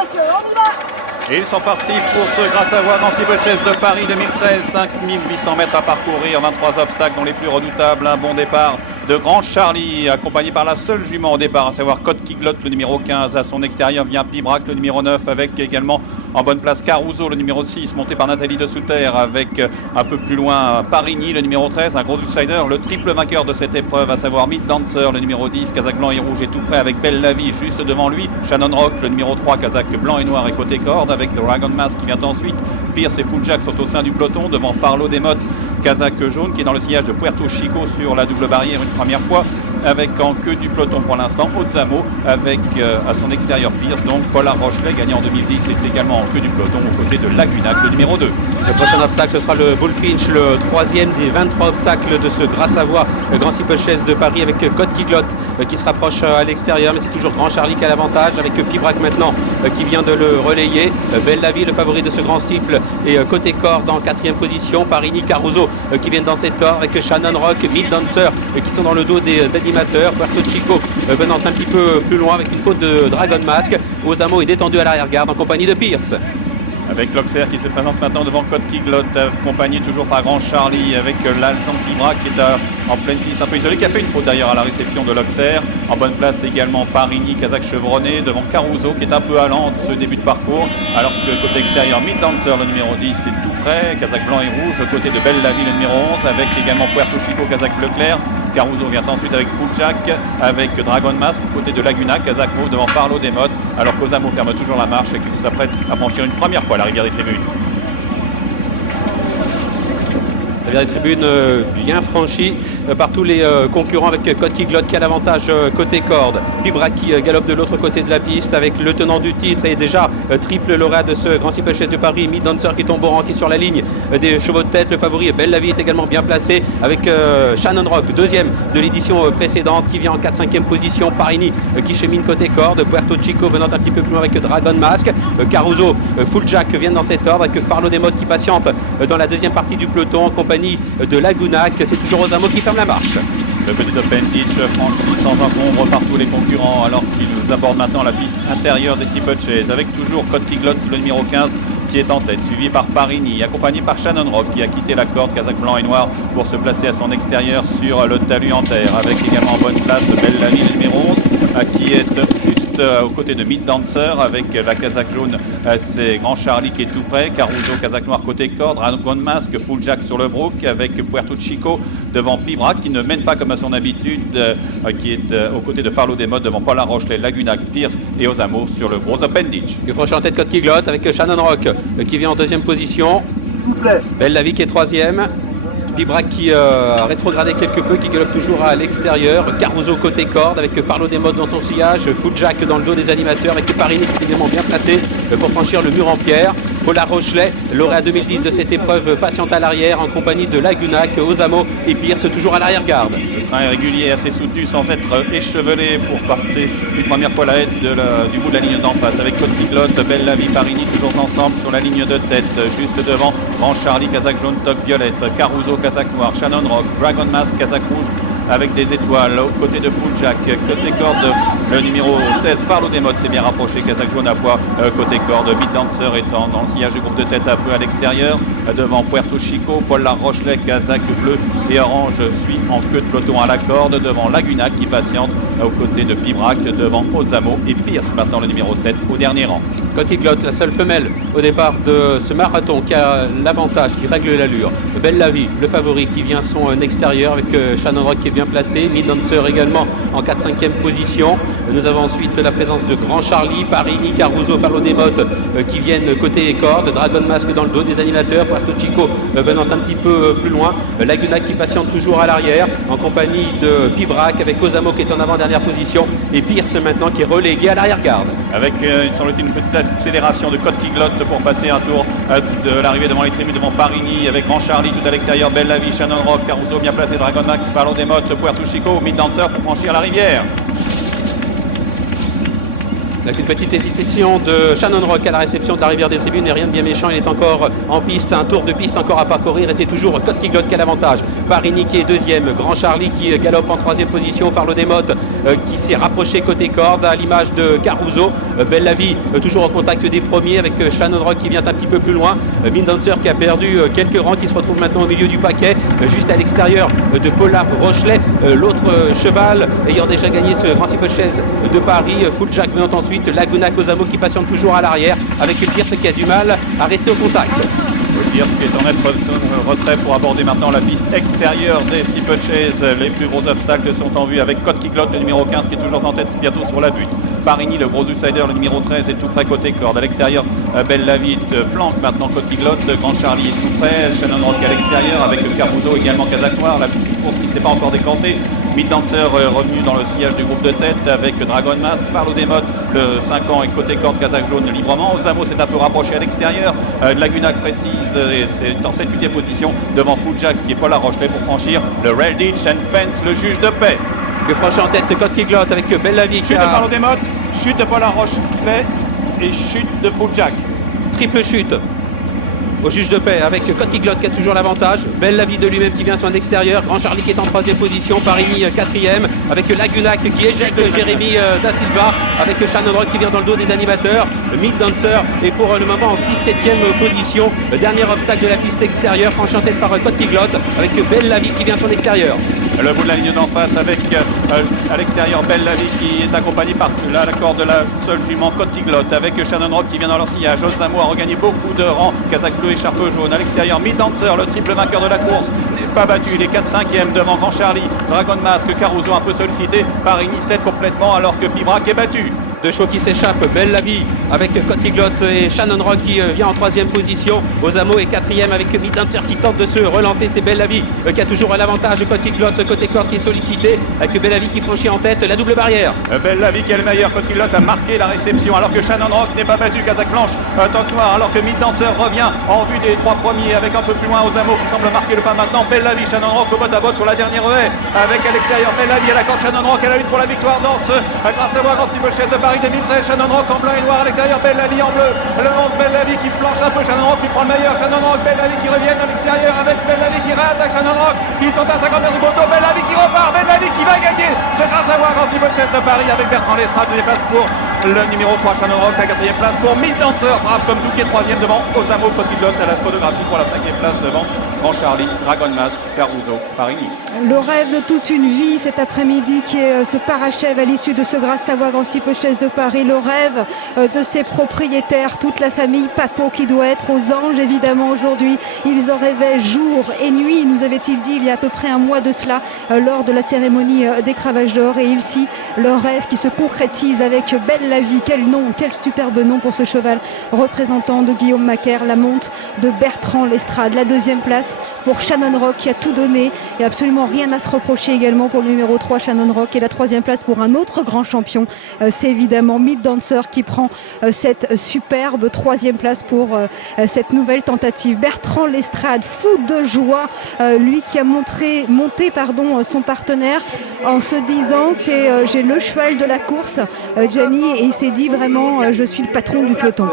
messieurs, on y va. Et ils sont partis pour ce Grâce à Voix Grand Steeplechase de Paris 2013. 5800 mètres à parcourir, 23 obstacles dont les plus redoutables. Un bon départ de Grand Charlie, accompagné par la seule jument au départ, à savoir Code Kiglotte, le numéro 15. À son extérieur vient Pibrac, le numéro 9, avec également en bonne place Caruso, le numéro 6, monté par Nathalie de Souter, avec un peu plus loin Parigny, le numéro 13, un gros outsider, le triple vainqueur de cette épreuve, à savoir Mid Dancer, le numéro 10, Kazakh blanc et rouge est tout près avec Belle la Vie juste devant lui, Shannon Rock, le numéro 3, Kazakh blanc et noir et côté corde, avec Dragon Mask qui vient ensuite. Pierce et Full Jack sont au sein du peloton, devant Farlow Desmottes, Kazakh jaune qui est dans le sillage de Puerto Chico sur la double barrière une première fois, avec en queue du peloton pour l'instant Ozamo, avec à son extérieur Pierce, donc Paula Rochelet gagné en 2010 est également en queue du peloton aux côtés de Lagunac, le numéro 2. Le prochain obstacle ce sera le Bullfinch, le troisième des 23 obstacles de ce Grâce à Voix Grand Steeplechase de Paris, avec Code Kiglotte qui se rapproche à l'extérieur, mais c'est toujours Grand Charlie qui a l'avantage, avec Pibrac maintenant qui vient de le relayer. Belle la Vie, le favori de ce grand steeple, et côté corde en 4e position, Parigny, Caruso qui viennent dans cet ordre, avec Shannon Rock, Mid Dancer qui sont dans le dos des animateurs, Puerto Chico venant un petit peu plus loin avec une faute de Dragon Mask. Ozamo est détendu à l'arrière-garde en compagnie de Pierce. Avec l'Auxerre qui se présente maintenant devant Code Kiglotte, accompagné toujours par Grand Charlie, avec l'Alsan Pibrac qui est en pleine piste, un peu isolé, qui a fait une faute d'ailleurs à la réception de l'Auxerre. En bonne place également Parigny, Kazakh chevronné, devant Caruso qui est un peu allant ce début de parcours, alors que côté extérieur, Mid Dancer, le numéro 10, est tout près, Kazakh blanc et rouge, côté de Belle la Vie, le numéro 11, avec également Puerto Chico, Kazakh bleu clair. Caruso vient ensuite avec Full Jack, avec Dragon Mask, côté de Lagunac, Kazakh mauve devant Farlow Desmottes, alors qu'Ozamo ferme toujours la marche et qu'il s'apprête à franchir une première fois la rivière des tribunes. La rivière des tribunes bien franchie par tous les concurrents, avec Code Kiglotte qui a l'avantage côté corde. Pibrac qui galope de l'autre côté de la piste avec le tenant du titre et déjà triple lauréat de ce Grand Steeplechase de Paris, Mid Dancer qui tombe au rang, qui est sur la ligne des chevaux de tête. Le favori Belle la Vie est également bien placé, avec Shannon Rock, deuxième de l'édition précédente, qui vient en 4-5e position. Parigny qui chemine côté corde, Puerto Chico venant un petit peu plus loin avec Dragon Mask, Caruso, Full Jack viennent dans cet ordre, avec Farlow Desmottes qui patiente dans la deuxième partie du peloton en compagnie de Lagunac. C'est toujours Ozamo qui ferme la marche. Le petit Open Ditch franchi sans encombre par tous les concurrents, alors qu'ils abordent maintenant la piste intérieure des Steeplechase, avec toujours Code Kiglotte, le numéro 15, qui est en tête, suivi par Parigny, accompagné par Shannon Rock qui a quitté la corde, Kazakh blanc et noir, pour se placer à son extérieur sur le talus en terre, avec également en bonne place Belle la Vie, le numéro 11, qui est juste aux côtés de Mid Dancer, avec la Kazakh jaune, c'est Grand Charlie qui est tout près, Caruso, Kazakh noir côté corde, Dragon Mask, Full Jack sur le brook, avec Puerto Chico devant Pibrac qui ne mène pas comme à son habitude, qui est aux côtés de Farlow Desmottes devant Paula Rochelet, Lagunac, Pierce et Ozamo sur le gros Open Ditch. Il franchit en tête Code Kiglotte avec Shannon Rock qui vient en 2e position. Belle la Vie qui est 3e. Pibrac qui a rétrogradé quelque peu, qui galope toujours à l'extérieur. Caruso côté corde avec Farlow Desmottes dans son sillage. Full Jack dans le dos des animateurs, avec Parigny qui est évidemment bien placé pour franchir le mur en pierre. Paula Rochelet, lauréat 2010 de cette épreuve, patiente à l'arrière en compagnie de Lagunac, Ozamo et Pierce toujours à l'arrière-garde. Le train est régulier, assez soutenu sans être échevelé pour passer une première fois la aide du bout de la ligne d'en face, avec Code Kiglotte, Belle la Vie, Parigny toujours ensemble sur la ligne de tête, juste devant Grand Charlie, Kazakh jaune, toque violette, Caruso, Kazakh noir, Shannon Rock, Dragon Mask, Kazakh rouge avec des étoiles aux côtés de Full Jack, côté corde le numéro 16 Farlow Desmottes s'est bien rapproché, Kazakh jaune à poids, côté corde Mid Dancer étant dans le sillage du groupe de tête un peu à l'extérieur, devant Puerto Chico, Paula Rochelet, Kazakh bleu et orange suit en queue de peloton à la corde, devant Lagunac qui patiente aux côtés de Pibrac, devant Ozamo et Pierce maintenant le numéro 7 au dernier rang. Code Kiglotte, la seule femelle au départ de ce marathon qui a l'avantage, qui règle l'allure. Belle la Vie, le favori qui vient son extérieur avec Shannon Rock qui est bien placé. Mid Dancer également en 4-5e position. Nous avons ensuite la présence de Grand Charlie, Parigny, Caruso, Farlow Desmottes qui viennent côté corde. Dragon Mask dans le dos des animateurs. Puerto Chico venant un petit peu plus loin. Lagunac qui patiente toujours à l'arrière en compagnie de Pibrac avec Ozamo qui est en avant-dernière position. Et Pierce maintenant qui est relégué à l'arrière-garde. Avec, il semble-t-il, une petite accélération de Code Kiglotte pour passer un tour de l'arrivée devant les tribunes, devant Parigny, avec Grand Charlie tout à l'extérieur, Belle la Vie, Shannon Rock, Caruso bien placé, Dragon Max, Farlow Desmottes, Puerto Chico, Mid Dancer pour franchir la rivière. Avec une petite hésitation de Shannon Rock à la réception de la rivière des tribunes et rien de bien méchant, il est encore en piste, un tour de piste encore à parcourir et c'est toujours Code qui glotte qui a l'avantage. Parini qui est deuxième, Grand Charlie qui galope en troisième position, Farlo Desmottes qui s'est rapproché côté corde à l'image de Caruso. Belle la vie toujours au contact des premiers avec Shannon Rock qui vient un petit peu plus loin. Min Dancer qui a perdu quelques rangs, qui se retrouve maintenant au milieu du paquet, juste à l'extérieur de Pollard Rochelet, l'autre cheval ayant déjà gagné ce Grand Steeplechase de Paris. Full Jack venant ensuite, Laguna Cosamo qui patiente toujours à l'arrière avec Pierce qui a du mal à rester au contact. Pierce qui est en net retrait pour aborder maintenant la piste extérieure des steeplechase. Les plus gros obstacles sont en vue avec Code qui glotte, le numéro 15 qui est toujours en tête bientôt sur la butte. Parini, le gros outsider, le numéro 13 est tout près côté corde. À l'extérieur, Belle la vie flanque maintenant Code qui glotte. Grand Charlie est tout près. Shannon Rock à l'extérieur avec Caruso également Kazakh Noir. La course qui ne s'est pas encore décantée. Mid Dancer revenu dans le sillage du groupe de tête avec Dragon Mask, Farlo Desmottes, le 5 ans et côté corde Kazakh jaune librement. Ozamo s'est un peu rapproché à l'extérieur. Laguna précise et c'est en 7-8e position devant Full Jack qui est Paul Rochelet pour franchir le Rail Ditch and Fence, le juge de paix. Que franchit en tête Code qui glotte avec Belle la vie. Chute de Farlo Desmottes, chute de Paul Rochelet et chute de Full Jack. Triple chute au juge de paix avec Code qui glotte qui a toujours l'avantage. Belle la vie de lui-même qui vient sur un extérieur. Grand Charlie qui est en troisième position. Parini quatrième avec Lagunac qui éjecte Jérémy Da Silva avec Shannon Rock qui vient dans le dos des animateurs. Mid Dancer est pour le moment en 6-7e position. Le dernier obstacle de la piste extérieure franchi en tête par Code qui glotte avec Belle la vie qui vient sur l'extérieur. Le bout de la ligne d'en face avec à l'extérieur Belle la vie qui est accompagnée par la corde de la seule jument Code qui glotte avec Shannon Rock qui vient dans leur sillage. Ozamo a regagné beaucoup de rangs. Kazakh bleu et Charpe jaune. À l'extérieur, Mid Dancer, le triple vainqueur de la course, n'est pas battu. Il est 4-5e devant Grand Charlie. Dragon Mask, Caruso un peu sollicité. Parini 7 complètement alors que Pibrac est battu. Deux chevaux qui s'échappent, Belle la vie avec Code qui glotte et Shannon Rock qui vient en troisième position. Ozamo est quatrième avec Mid Dancer qui tente de se relancer. C'est Belle la vie qui a toujours l'avantage. Code qui glotte côté corde qui est sollicité avec Belle la vie qui franchit en tête la double barrière. Belle la vie qui est le meilleur. Code qui glotte a marqué la réception alors que Shannon Rock n'est pas battu. Kazakh blanche, tente noir alors que Mid Dancer revient en vue des trois premiers avec un peu plus loin Ozamo qui semble marquer le pas maintenant. Belle la vie, Shannon Rock au botte à botte sur la dernière haie avec à l'extérieur Belle la vie à la corde. Shannon Rock à la lutte pour la victoire dans ce grâce à Grand Steeplechase de Paris 2013. Shannon Rock en blanc et noir à l'extérieur, Belle la vie en bleu. Le 11 Belle la vie qui flanche un peu. Shannon Rock qui prend le meilleur. Shannon Rock, Belle la vie qui revient à l'extérieur avec Belle la vie qui réattaque Shannon Rock. Ils sont à 50 mètres du poteau. Belle la vie qui repart. Belle la vie qui va gagner. C'est grâce à Grand Steeplechase de Paris avec Bertrand Lestrade. Deuxième place pour le numéro 3 Shannon Rock. La quatrième place pour Mid Dancer. Brave comme tout qui est troisième devant Ozamo. Code qui glotte à la photographie pour la cinquième place devant Grand Charlie, Dragon Mask, Caruso, Parini. Le rêve de toute une vie cet après-midi qui se parachève à l'issue de ce Grâce Savoie Grand Steeplechase de Paris. Le rêve de ses propriétaires, toute la famille Papo qui doit être aux anges évidemment aujourd'hui. Ils en rêvaient jour et nuit, nous avait-il dit il y a à peu près un mois de cela lors de la cérémonie des Cravaches d'Or. Et ici, leur rêve qui se concrétise avec Belle la vie. Quel nom, quel superbe nom pour ce cheval représentant de Guillaume Macaire. La monte de Bertrand Lestrade. La deuxième place pour Shannon Rock qui a tout donné et absolument rien à se reprocher également pour le numéro 3 Shannon Rock. Et la troisième place pour un autre grand champion, c'est évidemment Mid Dancer qui prend cette superbe troisième place pour cette nouvelle tentative. Bertrand Lestrade, fou de joie, lui qui a monté son partenaire en se disant j'ai le cheval de la course, Gianni, et il s'est dit vraiment je suis le patron du peloton.